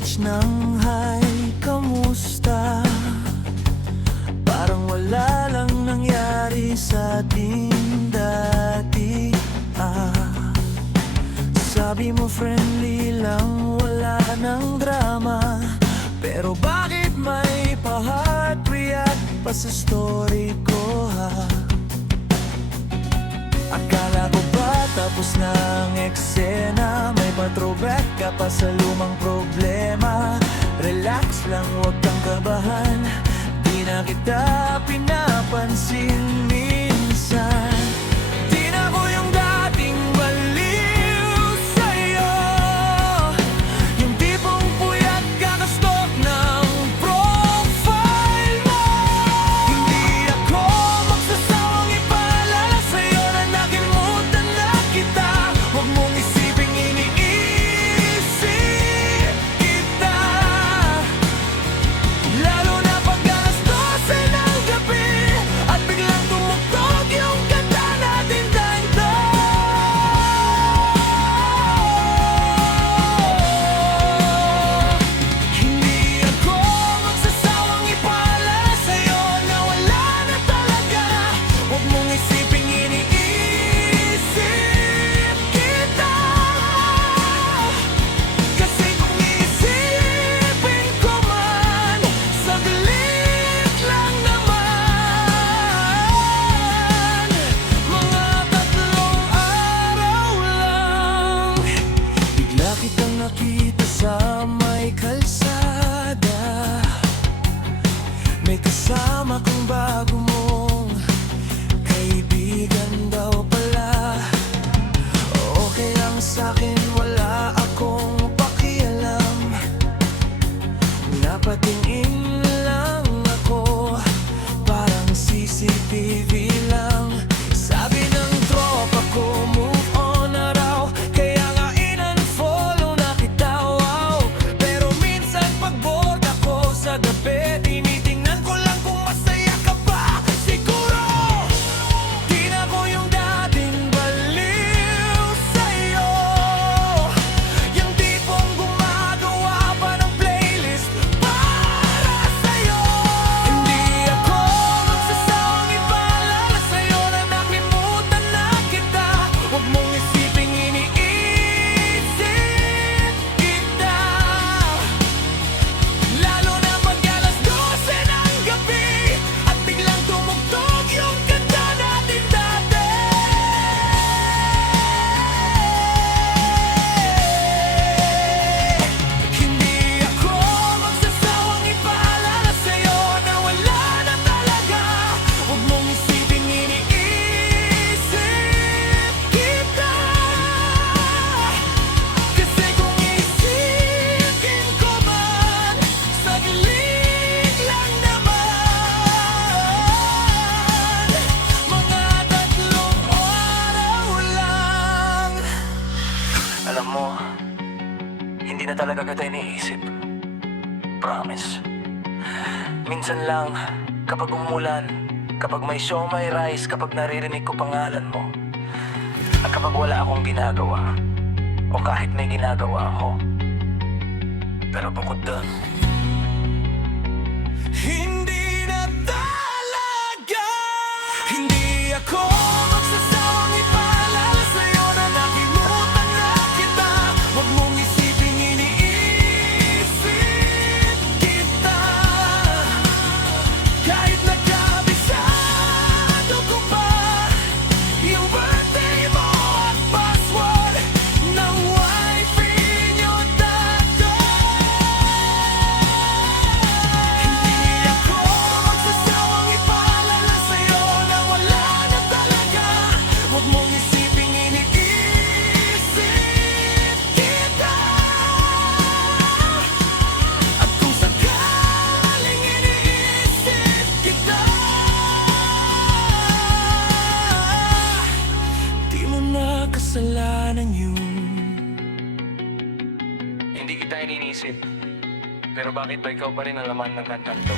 message ng hi, kamusta? Parang wala lang nangyari sa ating dati. Sabi mo friendly lang, wala nang drama. Pero bakit may pa-heart react pa sa story ko Akala ko ba tapos na ang eksena? May pa-throwback ka pa sa lumang problema. Relax lang, huwag kang kabahan. Di na kita pinapansin minsan. Di na ko yung dating baliw sa'yo, yung tipong puyat kakastok ng profile mo. Hindi ako magsasawang ipaalala sa'yo na nakalimutan na kita. Huwag mong isiping iniisip kita, lalo na pag alas 12 ng gabi at biglang tumugtog yung kanta natin tanto. Hindi ako magsasawang ipaalala sa'yo na wala na talaga. Huwag mong isiping iniisip kita, kasi kung iisipin ko man, saglit lang naman. Mga 3 araw lang, bigla kitang nakita sa may kalsada. May kasama kang bago mong kaibigan daw pala. Okay lang sa'kin, wala akong pakialam. Napatingin lang ako, parang CCTV lang. Sabi ng tropa ko, move on na raw, kaya nga in-unfollow na kita, wow. Pero minsan pag-bored ako sa gabi, tinitingnan ko lang kung masaya ka ba. Siguro di na ko yung dating baliw sa'yo, yung tipong gumagawa pa ng playlist para sa'yo. Hindi ako magsasawang ipaalala sa'yo na nakalimutan na kita. Huwag mong isiping iniisip kita, lalo na pag alas 12 ng gabi at biglang tumugtog yung kanta natin dati. Hindi ako magsasawang ipaalala sa'yo na wala na talaga. Huwag mong isiping iniisip kita, kasi kung iisipin ko man, saglit lang naman. Mga 3 araw lang. Alam mo, hindi na talaga kita iniisip. Promise. Minsan lang, kapag umulan, kapag may show, may rice, kapag naririnig ko pangalan mo, at kapag wala akong ginagawa, o kahit may ginagawa ako. Pero bukod doon, hindi na talaga. Hindi ako magsasawang ipaalala sa'yo na nakalimutan na kita. Huwag mong isiping iniisip kita, kahit nagkabisado ko pa yung birthday mo at password ng wifi niyo dati. Hindi ako magsasawang ipaalala sa'yo na wala na talaga. Huwag mong isiping iniisip kita, at kung sakaling iniisip kita, di mo na kasalanan yun. Hindi kita iniisip. Pero bakit ba ikaw pa rin ang laman ng kantang to?